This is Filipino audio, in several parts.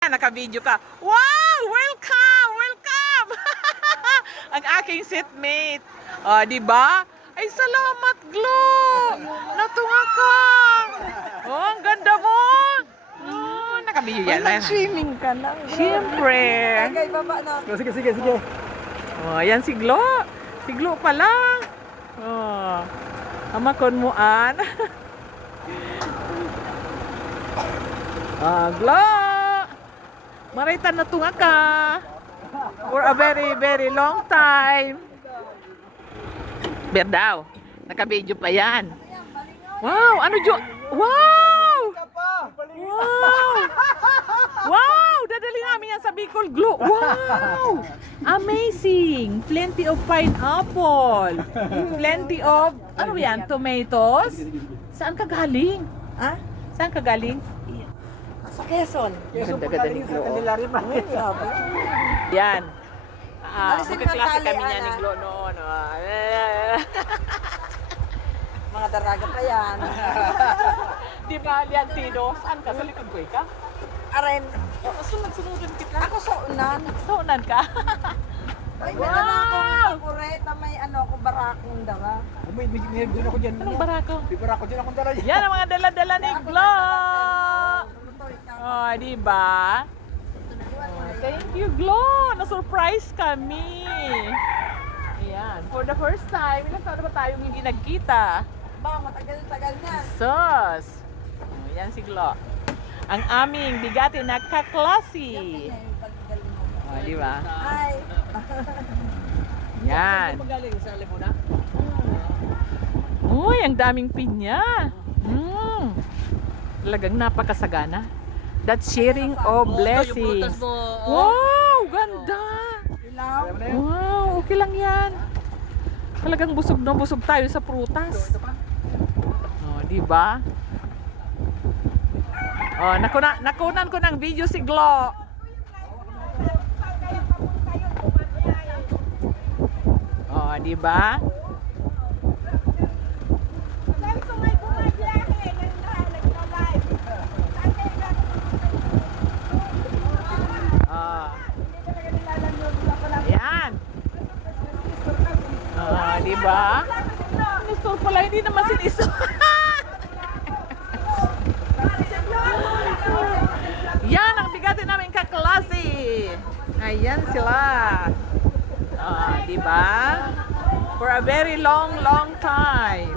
Naka-video ka. Wow! Welcome! Welcome! Ang aking seatmate. Oh, di ba? Ay, salamat, Glo! Natunga ka! Oh, ang ganda mo! Oh, naka-video yan. Nag-swimming ka na. Siyempre. Tagay, baba na. Sige. Oh, ayan si Glo. Si Glo pala. Oh. Amakon mo an. Glo! Marita na tunga ka. For a very, very long time. Berdaw. Naka-video pa yan. Wow! Ano jo? Wow! Wow! Wow! Dadali namin yan sa Bicol Glo. Wow! Amazing! Plenty of pineapple. Plenty of, ano yan? Tomatoes? Saan ka galing? Ha? Saan ka galing? Sa Quezon. Ganda-ganda ni Glo. Grabe. Yan. Alisin mo ang Magkaklase tali, kami niya ni Ana. Glo noon. Mga daraga pa yan. Di ba, Liantino? Saan ka? Sa likod ko ka? Aren. Sunod-sunodin kita. Ako sa unan. Sunan ka? Ay, Wow! meron akong paboreta. May ano ako, barakong dara. May doon ako dyan. Anong barako? May barako dyan akong dala. Yan ang mga dala-dala ni Glo. Oh, di ba? Oh, thank you, Glo. Na-surprise kami. Ayan. For the first time, ilang taon na ba tayong hindi nagkita? Ba, matagal-tagal na. Sus! Oh, yan si Glo. Ang aming bigati na kaklase. Oh, di ba? Hi. Yan. Magaling sa Lemona. Uy, ang daming pinya. Talagang napakasagana. That's sharing of blessings. Wow, ganda. Ilaw. Wow, okay lang yan. Talagang busog na busog tayo sa prutas. Oh, di ba? Oh, nakunan ko ng video si Glo. Oh, di ba? Ah. Ayan. Ah, di ba? Gusto pala, hindi naman siniso. Yan ang bigati namin kaklase. Ayan sila. Ah, di ba? For a very long, long time.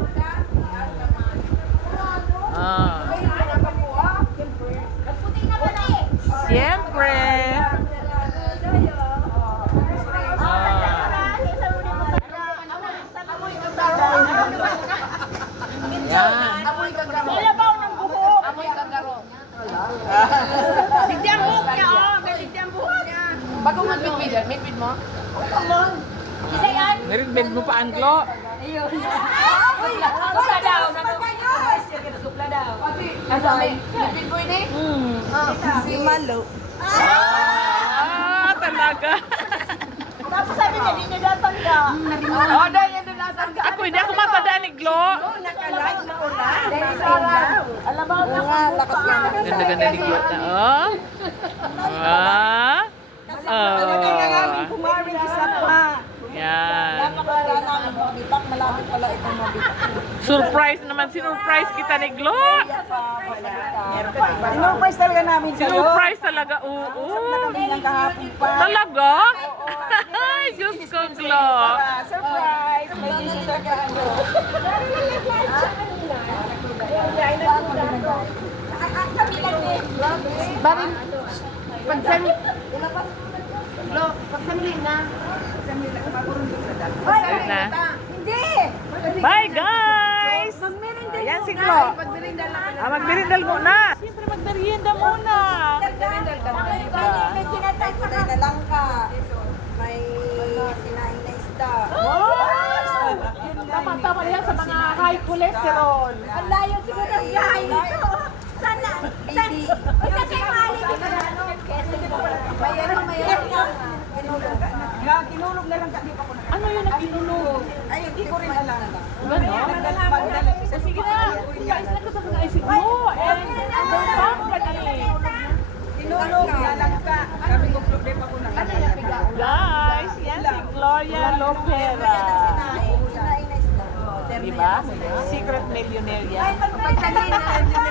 Ah. Siyempre. Yan. Mayabaw ng buhok. Amoy kagaro. Hindi ang buhok niya, oh. Hindi ang buhok niya. Bago mag-midbid, midbid mo? Isa yan? Narinig mo pa ang Glo. Ayun. Supla daw. Supla daw. Ano? Midbid mo ini? Si Malo. Talaga. Tapos sabi niya, di niya datanda. Oh, dahil yan doon datanda. Ako, hindi ako matanda ni Glo. Naka-like na una. Alam mo, lakas yan. Ganda-ganda ni Glo na, oh. Ah. Oh. Kumaring isa pa. Yan. Napakala namin mabitak. Malapit pala itong mabitak. Surprise naman. Sinurprise kita ni Glo. Sinurprise talaga namin sa'yo. Sinurprise talaga. Oo. Nakabilang kahapon pa. Talaga? Ay, Diyos ko, Glo. Surprise! May visitor ka ano. Barin, pagsali. Pagsamli na. Ayun na. Hindi! Bye, guys! Ayan si Glo. Magmerindal muna. Siyempre, magmerienda muna. May kinatay na lang ka. May sinain na isda. Tama-tama yan sa mga high cholesterol. Ang layo siguro ng biyahe nito. Sana, Hindi. basta kayo mali dito na ano. Kinulog na lang ka. Ano yun ang kinulog? Ay, hindi ko rin alam. Gano'n? Sige na. Kais na ko sa mga isip mo. And, ang bang ka ni. Tinulog na Gloria Lopera. Diba? Secret millionaire yan. Pagsabihin na,